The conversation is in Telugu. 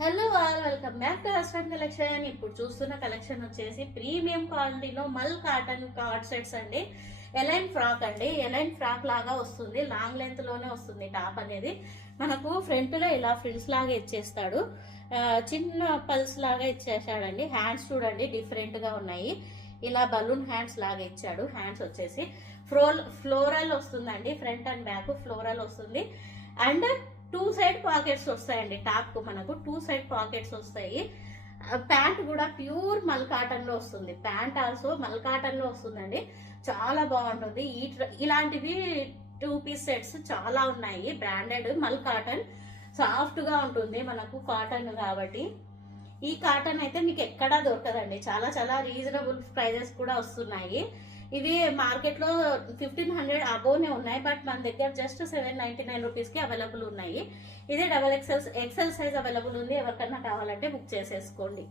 Hello all, welcome back to husband collection. ఇప్పుడు చూస్తున్న కలెక్షన్ వచ్చేసి ప్రీమియం క్వాలిటీలో మల్ కాటన్ కార్డ్ సెట్స్ అండి. ఎలైన్ ఫ్రాక్ అండి. ఎలైన్ ఫ్రాక్ లాగా వస్తుంది, లాంగ్ లెంత్ లోనే వస్తుంది. టాప్ అనేది మనకు ఫ్రంట్ లో ఇలా ఫ్రిల్స్ లాగా ఇచ్చేస్తాడు, చిన్న పల్స్ లాగా ఇచ్చేసాడండి. హ్యాండ్స్ చూడండి డిఫరెంట్ గా ఉన్నాయి, ఇలా బలూన్ హ్యాండ్స్ లాగా ఇచ్చాడు. హ్యాండ్స్ వచ్చేసి ఫ్లోరల్ వస్తుందండి, ఫ్రంట్ అండ్ బ్యాక్ ఫ్లోరల్ వస్తుంది. అండ్ టూ సైడ్ పాకెట్స్ వస్తాయండి. టాప్ కు మనకు టూ సైడ్ పాకెట్స్ వస్తాయి. ప్యాంట్ కూడా ప్యూర్ మల్ కాటన్ లో వస్తుంది. ప్యాంట్ ఆల్సో మల్ కాటన్ లో వస్తుందండి, చాలా బాగుంటుంది. ఇలాంటివి 2 పీస్ సెట్స్ చాలా ఉన్నాయి. బ్రాండెడ్ మల్ కాటన్, సాఫ్ట్ గా ఉంటుంది మనకు కాటన్ కాబట్టి. ఈ కాటన్ అయితే మీకు ఎక్కడా దొరకదండి. చాలా చాలా రీజనబుల్ ప్రైజెస్ కూడా వస్తున్నాయి. ఇవి మార్కెట్ లో 1500 అబోవ్నే ఉన్నాయి, బట్ మన దగ్గర జస్ట్ 799 రూపీస్ కి అవైలబుల్ ఉన్నాయి. ఇదే XXL సైజ్ అవైలబుల్ ఉంది. ఎవరికన్నా కావాలంటే బుక్ చేసేసుకోండి.